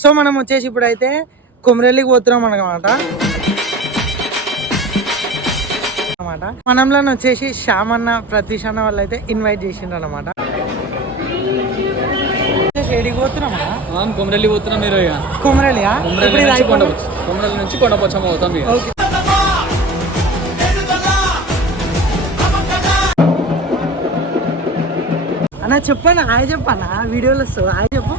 So మనం వచ్చేసి ఇప్పుడైతే కొమరెల్లికి పోతున్నాం అనమాట. మనంలో వచ్చేసి శ్యామన్న ప్రతీష్ అన్న వాళ్ళు అయితే ఇన్వైట్ చేసిండ్రు అనమాట. కొమరెల్లి పోతున్నాం. మీరు కొమరెల్లి నుంచి కొండపోచమ్మ అవుతాం. అన్న చెప్పాను హాయ్ చెప్పానా వీడియోలో వస్తావు హాయ్ చెప్పు.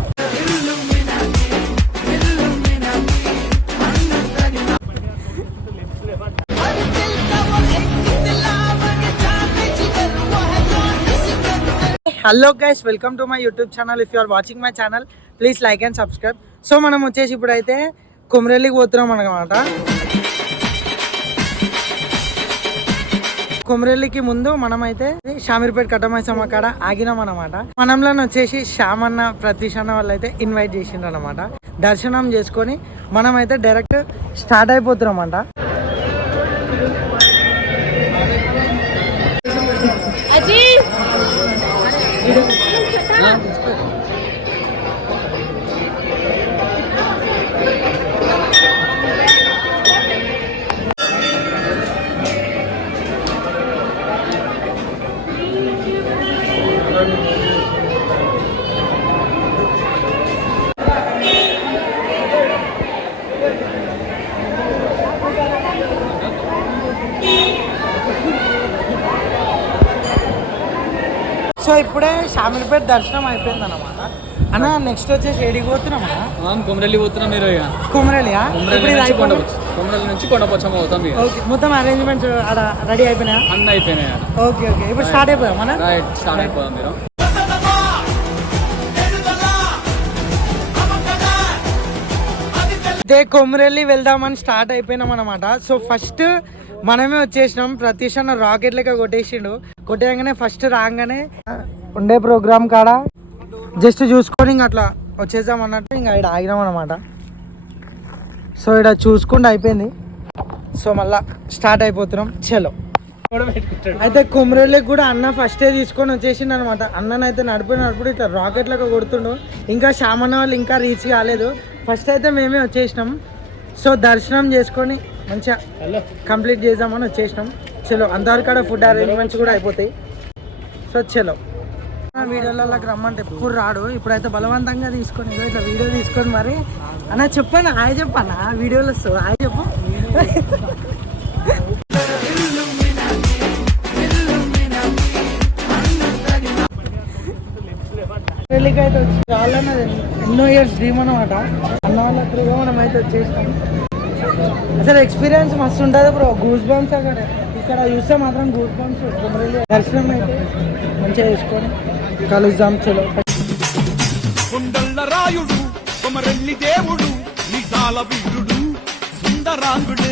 Hello guys, welcome to my YouTube channel. If you are watching my channel please like and subscribe. So మనం వచ్చేసి ఇప్పుడైతే కొమరెల్లికి పోతున్నాం అనమాట. కొమరెల్లికి ముందు మనమైతే షామీర్పేట కట్టమైసమ్మ కాడ ఆగినాం అనమాట. మనంలో వచ్చేసి శ్యామన్న ప్రతీష్ అన్న వాళ్ళు అయితే ఇన్వైట్ చేసిండ్రు అనమాట. దర్శనం చేసుకొని మనమైతే డైరెక్ట్ స్టార్ట్ అయిపోతున్నాం అంట. సో ఇప్పుడే షామీర్పేట దర్శనం అయిపోయింది అనమాట. అన్న నెక్స్ట్ వచ్చేసి ఏడికి పోతున్నాం అన్న? కొమరెల్లి పోతున్నాం. మీరు కొమరెల్లి నుంచి కొండపోచమ్మ అవుతాం. మొత్తం అరేంజ్మెంట్స్ రెడీ అయిపోయినాయా? అన్నీ అయిపోయినాయి. ఓకే ఓకే, ఇప్పుడు స్టార్ట్ అయిపోయాం మన స్టార్ట్ అయిపోయాం. మీరు ఇదే కొమరెల్లి వెళ్దామని స్టార్ట్ అయిపోయినాం అనమాట. సో ఫస్ట్ మనమే వచ్చేసినాం. ప్రతీష్ అన్న రాకెట్ లెక్క కొట్టేసిండు. కొట్టేయగానే ఫస్ట్ రాగానే ఉండే ప్రోగ్రామ్ కాడ జస్ట్ చూసుకొని ఇంక అట్లా వచ్చేసాం అన్నట్టు ఇంకా ఇక్కడ ఆగినాం అనమాట. సో ఇక్కడ చూసుకుంటూ అయిపోయింది. సో మళ్ళా స్టార్ట్ అయిపోతున్నాం. చలో అయితే కొమరెల్లికి కూడా అన్న ఫస్టే తీసుకొని వచ్చేసిండు అనమాట. అన్ననైతే నడుపుడు ఇట్లా రాకెట్ లెక్క కొడుతుండు. ఇంకా శ్యామన్న వాళ్ళు ఇంకా రీచ్ కాలేదు. ఫస్ట్ అయితే మేమే వచ్చేసినాం. సో దర్శనం చేసుకొని మంచిగా కంప్లీట్ చేద్దామని వచ్చేసినాం. చలో అంతవరకు ఫుడ్ అరేంజ్మెంట్స్ కూడా అయిపోతాయి. సో చలో వీడియోలకి రమ్మంటే ఎప్పుడు రాడు. ఇప్పుడైతే బలవంతంగా తీసుకొని ఇట్లా వీడియో తీసుకొని మరి అన్న చెప్పాను హాయ్ చెప్పానా వీడియోలో వస్తావు హాయ్ చెప్పు. పెళ్ళికి అయితే వచ్చి వాళ్ళన్నది ఎన్నో ఇయర్స్ డ్రీమ్ అనమాట. అన్న వాళ్ళ త్రూగా మనం అయితే వచ్చేసినాం. అసలు ఎక్స్పీరియన్స్ మస్తు ఉంటుంది బ్రో. గూస్ బంప్స్ అక్కడ ఇక్కడ చూస్తే మాత్రం గూస్ బంప్స్. కొమరెల్లి దర్శనం అయితే మంచిగా చేసుకొని కలుద్దాం. చలో రాయుడు కొమరెల్లి దేవుడు నిజాల వీరుడు సుందరాంగుడు